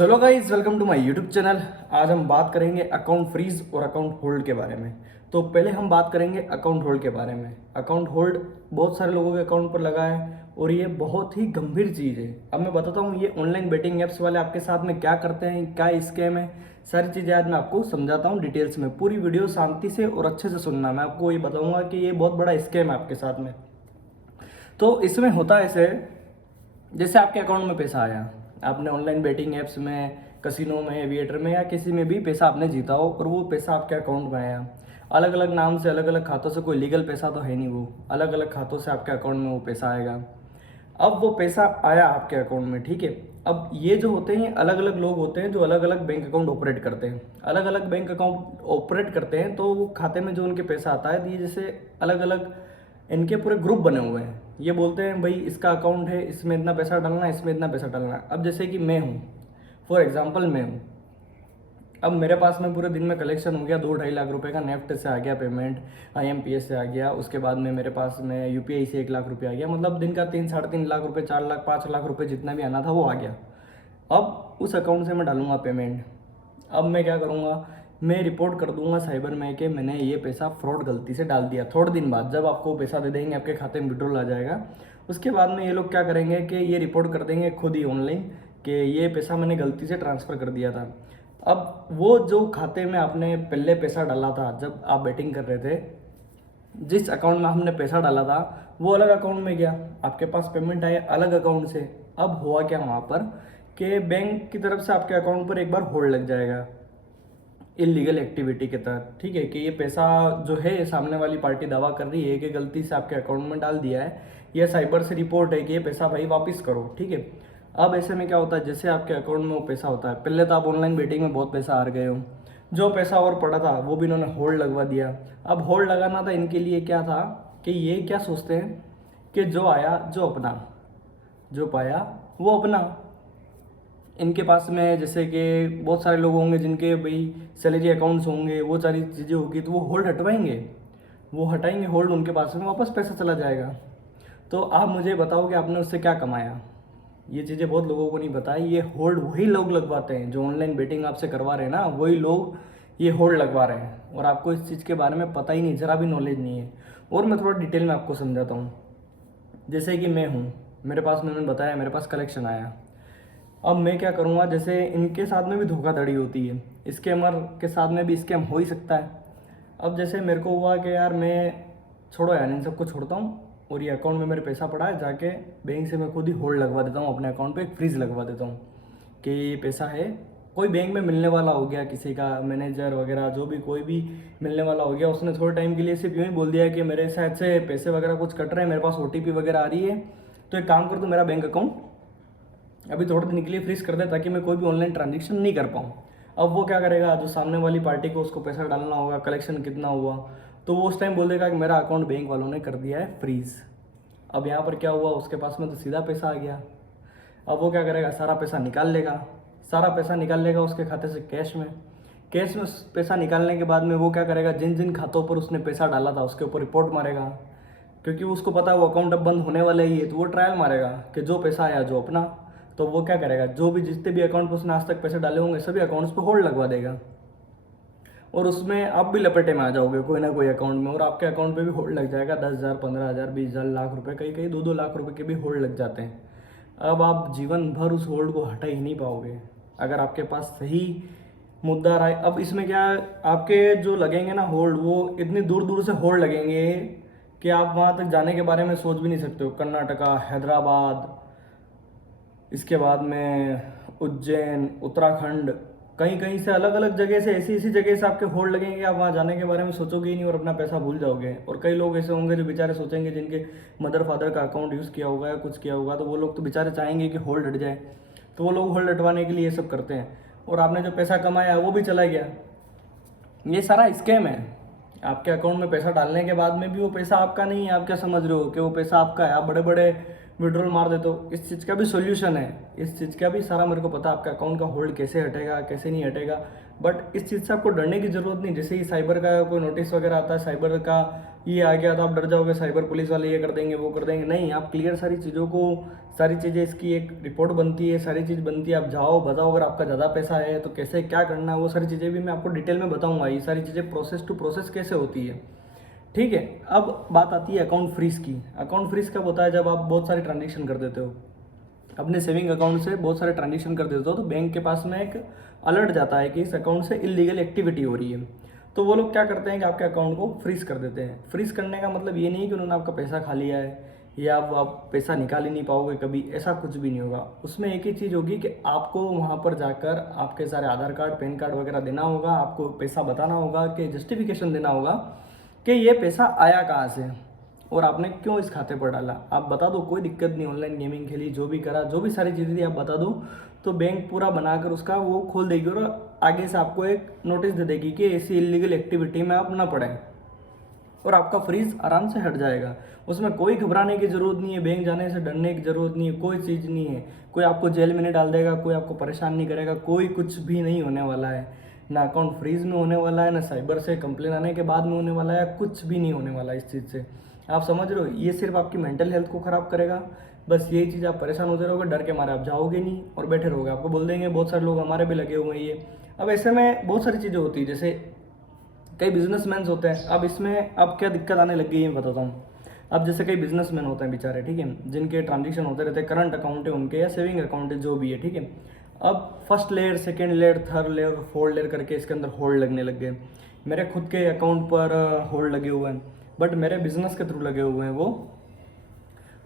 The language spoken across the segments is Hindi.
चलो guys, welcome to my YouTube channel. आज हम बात करेंगे अकाउंट फ्रीज और अकाउंट होल्ड के बारे में। तो पहले हम बात करेंगे अकाउंट होल्ड के बारे में। अकाउंट होल्ड बहुत सारे लोगों के अकाउंट पर लगा है और ये बहुत ही गंभीर चीज़ है। अब मैं बताता हूँ ये ऑनलाइन बेटिंग ऐप्स वाले आपके साथ में क्या करते हैं, क्या स्कैम है, सारी चीज़ें आज मैं आपको समझाता हूँ डिटेल्स में। पूरी वीडियो शांति से और अच्छे से सुनना। मैं आपको ये बताऊँगा कि ये बहुत बड़ा स्कैम है आपके साथ में। तो इसमें होता ऐसे, जैसे आपके अकाउंट में पैसा आया, आपने ऑनलाइन बेटिंग ऐप्स में, कसिनो में, एविएटर में या किसी में भी पैसा आपने जीता हो और वो पैसा आपके अकाउंट में आया। अलग अलग नाम से, अलग अलग खातों से, कोई लीगल पैसा तो है नहीं, वो अलग अलग खातों से आपके अकाउंट में वो पैसा आएगा। अब वो पैसा आया आपके अकाउंट में, ठीक है। अब ये जो होते हैं अलग अलग लोग होते हैं जो अलग अलग बैंक अकाउंट ऑपरेट करते हैं। अलग अलग बैंक अकाउंट ऑपरेट करते हैं तो वो खाते में जो उनके पैसा आता है, तो ये जैसे अलग अलग इनके पूरे ग्रुप बने हुए हैं। ये बोलते हैं भाई इसका अकाउंट है, इसमें इतना पैसा डालना है, इसमें इतना पैसा डालना है। अब जैसे कि मैं हूँ, फॉर एग्जांपल मैं हूँ, अब मेरे पास में पूरे दिन में कलेक्शन हो गया 2-2.5 लाख रुपए का, नेफ्ट से आ गया पेमेंट, आईएमपीएस से आ गया, उसके बाद में मेरे पास में यूपीआई से 1 लाख रुपये आ गया। मतलब दिन का 3-3.5 लाख रुपये, 4 लाख, 5 लाख रुपये जितना भी आना था वो आ गया। अब उस अकाउंट से मैं डालूंगा पेमेंट। अब मैं क्या करूँगा, मैं रिपोर्ट कर दूंगा साइबर में कि मैंने ये पैसा फ्रॉड गलती से डाल दिया। थोड़े दिन बाद जब आपको पैसा दे देंगे, आपके खाते में विड्रॉल आ जाएगा, उसके बाद में ये लोग क्या करेंगे कि ये रिपोर्ट कर देंगे खुद ही ऑनलाइन कि ये पैसा मैंने गलती से ट्रांसफ़र कर दिया था। अब वो जो खाते में आपने पहले पैसा डाला था जब आप बैटिंग कर रहे थे, जिस अकाउंट में हमने पैसा डाला था वो अलग अकाउंट में गया, आपके पास पेमेंट आया अलग अकाउंट से। अब हुआ क्या वहाँ पर कि बैंक की तरफ से आपके अकाउंट पर एक बार होल्ड लग जाएगा इलीगल एक्टिविटी के तहत, ठीक है, कि ये पैसा जो है सामने वाली पार्टी दावा कर रही है कि गलती से आपके अकाउंट में डाल दिया है, या साइबर से रिपोर्ट है कि ये पैसा भाई वापस करो, ठीक है। अब ऐसे में क्या होता है, जैसे आपके अकाउंट में वो पैसा होता है, पहले तो आप ऑनलाइन बेटिंग में बहुत पैसा हार गए हो, जो पैसा और पड़ा था वो भी इन्होंने होल्ड लगवा दिया। अब होल्ड लगाना था इनके लिए क्या था कि ये क्या सोचते हैं कि जो आया जो अपना, जो पाया वो अपना। इनके पास में जैसे कि बहुत सारे लोग होंगे जिनके भाई सैलरी अकाउंट्स होंगे, वो सारी चीज़ें होगी, तो वो होल्ड हटवाएंगे, वो हटाएंगे होल्ड, उनके पास में वापस पैसा चला जाएगा। तो आप मुझे बताओ कि आपने उससे क्या कमाया। ये चीज़ें बहुत लोगों को नहीं बताई। ये होल्ड वही लोग लगवाते हैं जो ऑनलाइन बेटिंग आपसे करवा रहे हैं ना, वही लोग ये होल्ड लगवा रहे हैं, और आपको इस चीज़ के बारे में पता ही नहीं, ज़रा भी नॉलेज नहीं है। और मैं थोड़ा डिटेल में आपको समझाता हूँ। जैसे कि मैं हूँ, मेरे पास, मैंने बताया मेरे पास कलेक्शन आया। अब मैं क्या करूँगा, जैसे इनके साथ में भी धोखाधड़ी होती है, स्कैमर के साथ में भी स्कैम हो ही सकता है। अब जैसे मेरे को हुआ कि यार मैं, छोड़ो यार इन सबको छोड़ता हूँ और ये अकाउंट में मेरे पैसा पड़ा है, जाके बैंक से मैं खुद ही होल्ड लगवा देता हूँ, अपने अकाउंट पे एक फ्रीज लगवा देता हूँ कि ये पैसा है, कोई बैंक में मिलने वाला हो गया, किसी का मैनेजर वगैरह जो भी कोई भी मिलने वाला हो गया, उसने थोड़े टाइम के लिए सिर्फ यूँ ही बोल दिया कि मेरे शायद से पैसे वगैरह कुछ कट रहे हैं, मेरे पास ओटीपी वगैरह आ रही है, तो एक काम कर दो, मेरा बैंक अकाउंट अभी थोड़े दिन के लिए फ्रीज कर दे ताकि मैं कोई भी ऑनलाइन ट्रांजेक्शन नहीं कर पाऊँ। अब वो क्या करेगा, जो सामने वाली पार्टी को उसको पैसा डालना होगा, कलेक्शन कितना हुआ, तो वो उस टाइम बोल देगा कि मेरा अकाउंट बैंक वालों ने कर दिया है फ्रीज। अब यहाँ पर क्या हुआ, उसके पास में तो सीधा पैसा आ गया। अब वो क्या करेगा, सारा पैसा निकाल लेगा, सारा पैसा निकाल लेगा उसके खाते से कैश में। कैश में पैसा निकालने के बाद में वो क्या करेगा, जिन जिन खातों पर उसने पैसा डाला था उसके ऊपर रिपोर्ट मारेगा, क्योंकि उसको पता है वो अकाउंट अब बंद होने वाला ही है, तो वो ट्रायल मारेगा कि जो पैसा आया जो अपना। तो वो क्या करेगा, जो भी जितने भी अकाउंट पर उसने आज तक पैसे डाले होंगे सभी अकाउंट्स पे होल्ड लगवा देगा, और उसमें आप भी लपेटे में आ जाओगे कोई ना कोई अकाउंट में, और आपके अकाउंट पे भी होल्ड लग जाएगा 10,000, 15,000, 20,000, लाख रुपए, कई कई 2-2 लाख रुपए के भी होल्ड लग जाते हैं। अब आप जीवन भर उस होल्ड को हटा ही नहीं पाओगे अगर आपके पास सही मुद्दा रहा है। अब इसमें क्या है, आपके जो लगेंगे ना होल्ड, वो इतनी दूर दूर से होल्ड लगेंगे कि आप वहाँ तक जाने के बारे में सोच भी नहीं सकते हो। कर्नाटका, हैदराबाद, इसके बाद में उज्जैन, उत्तराखंड, कहीं कहीं से अलग अलग जगह से, ऐसी ऐसी जगह से आपके होल्ड लगेंगे, आप वहाँ जाने के बारे में सोचोगे ही नहीं और अपना पैसा भूल जाओगे। और कई लोग ऐसे होंगे जो बेचारे सोचेंगे, जिनके मदर फादर का अकाउंट यूज़ किया होगा या कुछ किया होगा, तो वो लोग तो बेचारे चाहेंगे कि होल्ड हट जाए, तो वो लोग होल्ड हटवाने के लिए ये सब करते हैं, और आपने जो पैसा कमाया वो भी चला गया। ये सारा स्कैम है। आपके अकाउंट में पैसा डालने के बाद में भी वो पैसा आपका नहीं है, आप क्या समझ रहे हो कि वो पैसा आपका है, आप बड़े बड़े विड्रॉल मार देते हो। इस चीज़ का भी सोल्यूशन है, इस चीज़ का भी सारा मेरे को पता है, आपका अकाउंट का होल्ड कैसे हटेगा, कैसे नहीं हटेगा। बट इस चीज़ से आपको डरने की ज़रूरत नहीं। जैसे ही साइबर का कोई नोटिस वगैरह आता है, साइबर का ये आ गया तो आप डर जाओगे, साइबर पुलिस वाले ये कर देंगे वो कर देंगे, नहीं। आप क्लियर सारी चीज़ों को, सारी चीज़ें, इसकी एक रिपोर्ट बनती है, सारी चीज़ बनती है, आप जाओ बताओ अगर आपका ज़्यादा पैसा है तो कैसे क्या करना है, वो सारी चीज़ें भी मैं आपको डिटेल में बताऊँगा। ये सारी चीज़ें प्रोसेस टू प्रोसेस कैसे होती है, ठीक है। अब बात आती है अकाउंट फ्रीज की। अकाउंट फ्रीज कब होता है? जब आप बहुत सारे ट्रांजेक्शन कर देते हो अपने सेविंग अकाउंट से, बहुत सारे ट्रांजेक्शन कर देते हो तो बैंक के पास में एक अलर्ट जाता है कि इस अकाउंट से इलीगल एक्टिविटी हो रही है। तो वो लोग क्या करते हैं कि आपके अकाउंट को फ्रीज कर देते हैं। फ्रीज करने का मतलब ये नहीं कि उन्होंने आपका पैसा खा लिया है या आप पैसा निकाल ही नहीं पाओगे कभी, ऐसा कुछ भी नहीं होगा। उसमें एक ही चीज़ होगी कि आपको वहाँ पर जाकर आपके सारे आधार कार्ड, पैन कार्ड वगैरह देना होगा, आपको पैसा बताना होगा, कि जस्टिफिकेशन देना होगा कि ये पैसा आया कहाँ से और आपने क्यों इस खाते पर डाला। आप बता दो, कोई दिक्कत नहीं, ऑनलाइन गेमिंग खेली, जो भी करा, जो भी सारी चीज़ें थी आप बता दो, तो बैंक पूरा बनाकर उसका वो खोल देगी और आगे से आपको एक नोटिस दे देगी कि ऐसी इलीगल एक्टिविटी में आप ना पड़ें और आपका फ्रीज आराम से हट जाएगा। उसमें कोई घबराने की ज़रूरत नहीं है, बैंक जाने से डरने की ज़रूरत नहीं है, कोई चीज़ नहीं है। कोई आपको जेल में नहीं डाल देगा, कोई आपको परेशान नहीं करेगा, कोई कुछ भी नहीं होने वाला है। ना अकाउंट फ्रीज में होने वाला है, ना साइबर से कंप्लेन आने के बाद में होने वाला है, कुछ भी नहीं होने वाला है इस चीज़ से। आप समझ रहे हो, ये सिर्फ आपकी मेंटल हेल्थ को ख़राब करेगा। बस यही चीज़, आप परेशान होते रहोगे, डर के मारे आप जाओगे नहीं और बैठे रहोगे। आपको बोल देंगे, बहुत सारे लोग हमारे भी लगे हुए हैं ये। अब ऐसे में बहुत सारी चीज़ें होती है, जैसे कई बिजनेसमैन होते हैं। अब इसमें अब क्या दिक्कत आने लग गई है बताता हूँ। अब जैसे कई बिजनेसमैन होते हैं बेचारे, ठीक है, जिनके ट्रांजेक्शन होते रहते हैं, करंट अकाउंट है उनके या सेविंग अकाउंट है, जो भी है, ठीक है। अब first layer, second layer, third layer, fourth layer करके इसके अंदर होल्ड लगने लग गए। मेरे खुद के अकाउंट पर होल्ड लगे हुए हैं, बट मेरे बिजनेस के थ्रू लगे हुए हैं वो।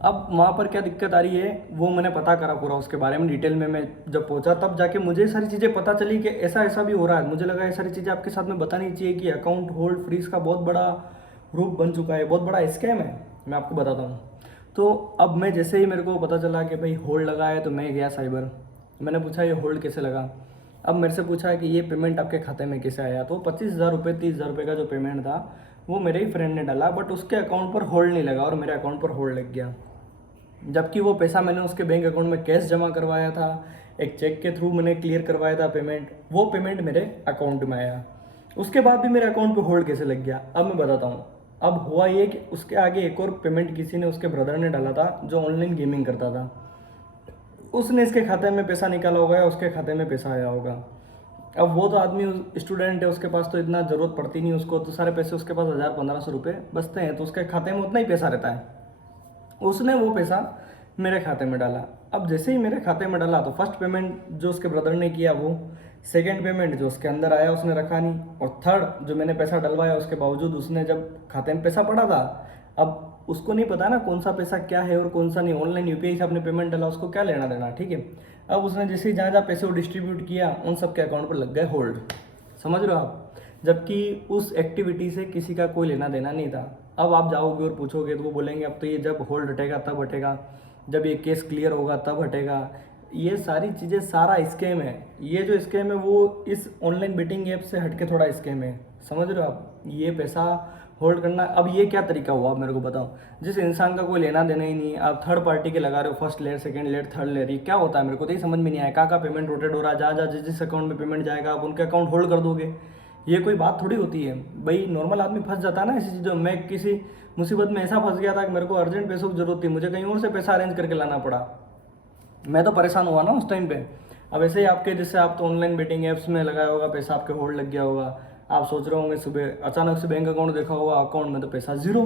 अब वहाँ पर क्या दिक्कत आ रही है वो मैंने पता करा पूरा उसके बारे में डिटेल में। मैं जब पहुँचा तब जाके मुझे सारी चीज़ें पता चली कि ऐसा ऐसा भी हो रहा है। मुझे लगा ये सारी चीज़ें आपके साथ में बतानी चाहिए कि अकाउंट होल्ड फ्रीज का बहुत बड़ा रूप बन चुका है, बहुत बड़ा स्कैम है। मैं आपको बताता हूँ। तो अब मैं जैसे ही मेरे को पता चला कि भाई होल्ड लगा है तो मैं गया साइबर, मैंने पूछा ये होल्ड कैसे लगा। अब मेरे से पूछा है कि ये पेमेंट आपके खाते में कैसे आया। तो 25,000 रुपये, 30,000 रुपये का जो पेमेंट था वो मेरे ही फ्रेंड ने डाला, बट उसके अकाउंट पर होल्ड नहीं लगा और मेरे अकाउंट पर होल्ड लग गया। जबकि वो पैसा मैंने उसके बैंक अकाउंट में कैश जमा करवाया था, एक चेक के थ्रू मैंने क्लियर करवाया था पेमेंट, वो पेमेंट मेरे अकाउंट में आया। उसके बाद भी मेरे अकाउंट पे होल्ड कैसे लग गया, अब मैं बताता हूँ। अब हुआ ये कि उसके आगे एक और पेमेंट किसी ने, उसके ब्रदर ने डाला था जो ऑनलाइन गेमिंग करता था। उसने इसके खाते में पैसा निकाला होगा या उसके खाते में पैसा आया होगा। अब वो तो आदमी स्टूडेंट है, उसके पास तो इतना ज़रूरत पड़ती नहीं उसको, तो सारे पैसे उसके पास 1,000-1,500 रुपये बचते हैं, तो उसके खाते में उतना ही पैसा रहता है। उसने वो पैसा मेरे खाते में डाला। अब जैसे ही मेरे खाते में डाला तो फर्स्ट पेमेंट जो उसके ब्रदर ने किया वो, सेकंड पेमेंट जो उसके अंदर आया उसने रखा नहीं, और थर्ड जो मैंने पैसा डलवाया उसके बावजूद उसने जब खाते में पैसा पड़ा था, अब उसको नहीं पता ना कौन सा पैसा क्या है और कौन सा नहीं। ऑनलाइन यूपीआई से आपने पेमेंट डाला, उसको क्या लेना देना, ठीक है। अब उसने जैसे ही जहाँ जहाँ पैसे वो डिस्ट्रीब्यूट किया उन सब के अकाउंट पर लग गए होल्ड। समझ रहे हो आप, जबकि उस एक्टिविटी से किसी का कोई लेना देना नहीं था। अब आप जाओगे और पूछोगे तो वो बोलेंगे अब तो ये जब होल्ड हटेगा तब हटेगा, जब ये केस क्लियर होगा तब हटेगा। ये सारी चीज़ें सारा स्कैम है। ये जो स्कैम है वो इस ऑनलाइन बेटिंग ऐप से हटके थोड़ा स्कैम है। समझ रहे हो आप, ये पैसा होल्ड करना। अब ये क्या तरीका हुआ आप मेरे को बताओ, जिस इंसान का कोई लेना देना ही नहीं, आप थर्ड पार्टी के लगा रहे हो, first layer, second layer, third layer, ये क्या होता है मेरे को तो ये समझ में नहीं आया। का पेमेंट रोटेट हो रहा है, जहाँ जहाँ जिस अकाउंट में पेमेंट जाएगा आप उनके अकाउंट होल्ड कर दोगे। ये कोई बात थोड़ी होती है भाई। नॉर्मल आदमी फंस जाता है ना ऐसी चीज़ों में। मैं किसी मुसीबत में ऐसा फंस गया था कि मेरे को अर्जेंट पैसों की जरूरत थी, मुझे कहीं और से पैसा अरेंज करके लाना पड़ा, मैं तो परेशान हुआ ना उस टाइम पे। अब ऐसे ही आपके, जैसे आप तो ऑनलाइन बेटिंग ऐप्स में लगाया होगा पैसा, आपके होल्ड लग गया होगा, आप सोच रहे होंगे सुबह अचानक से बैंक अकाउंट देखा होगा, अकाउंट में तो पैसा जीरो।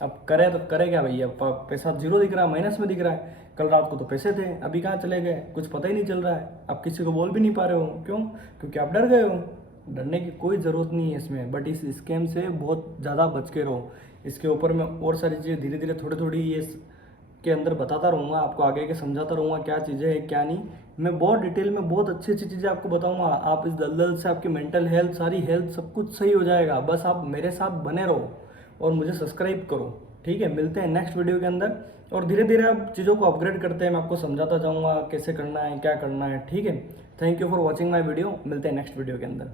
अब करे तो करे क्या भैया, पैसा जीरो दिख रहा है, माइनस में दिख रहा है। कल रात को तो पैसे थे, अभी कहाँ चले गए, कुछ पता ही नहीं चल रहा है। आप किसी को बोल भी नहीं पा रहे हो, क्यों? क्योंकि आप डर गए हो। डरने की कोई ज़रूरत नहीं है इसमें, बट इस स्कैम से बहुत ज़्यादा बच के रहो। इसके ऊपर मैं और सारी चीज़ें धीरे धीरे थोड़ी थोड़ी ये के अंदर बताता रहूँगा, आपको आगे के समझाता रहूँगा क्या चीज़ें हैं क्या नहीं। मैं बहुत डिटेल में बहुत अच्छी अच्छी चीज़ें आपको बताऊँगा। आप इस दलदल से आपकी मेंटल हेल्थ, सारी हेल्थ, सब कुछ सही हो जाएगा। बस आप मेरे साथ बने रहो और मुझे सब्सक्राइब करो, ठीक है। मिलते हैं नेक्स्ट वीडियो के अंदर और धीरे धीरे आप चीज़ों को अपग्रेड करते हैं, मैं आपको समझाता जाऊँगा कैसे करना है क्या करना है, ठीक है। Thank you for watching my video, मिलते हैं नेक्स्ट वीडियो के अंदर।